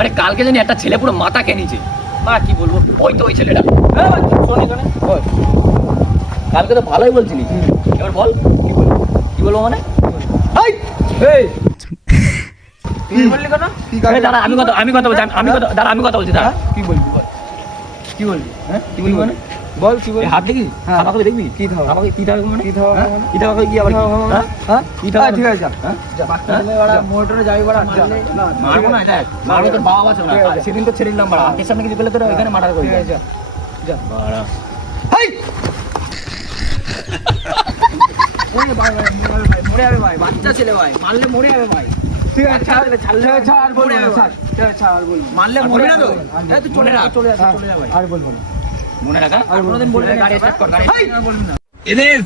আরে কালকে জানি একটা ছেলে পুরো মাথা কেনিছে। কি বলবো, ওই তো ওই ছেলেটা। শোন এখানে, কালকে তো ভালোই বলছিলি, এবার বল কি বলবো মানে। আমি কথা বলছি, আমি কথা বলছি। কি বলবি বল, কি বলবি? হ্যাঁ কি বলবি মানে বল, কি বলবি? হাত দেখি, আমাকে দেখবি কি থাও, আমাকে কি থাও মানে কি থাও, কি থাও কি আবার হ্যাঁ কি থাও। ঠিক আছে যা বাচ্চা ছেলে বড়া মোটরে যাই বড়া, মারবো না এটা, মারবো তোর বাবা আছে না, সেদিন তো ছেড়ে দিলাম বড়া, হাতের সামনে কিছু পেলে তোর ওখানে মার্ডার করে যা যা বড়া। হাই ওরে ভাই ভাই মরে যাবে ভাই, বাচ্চা ছেলে ভাই, মারলে মরে যাবে ভাই। ঠিক আছে ছাড় বলবো না, ছাড় বলবো, মারলে মরে না তো। এই তুই চলে যা ভাই, আর বলবো না, মনে রাখা আর কোনোদিন বলবি না। গাড়ি স্টার্ট কর, গাড়ি বলবি না এদের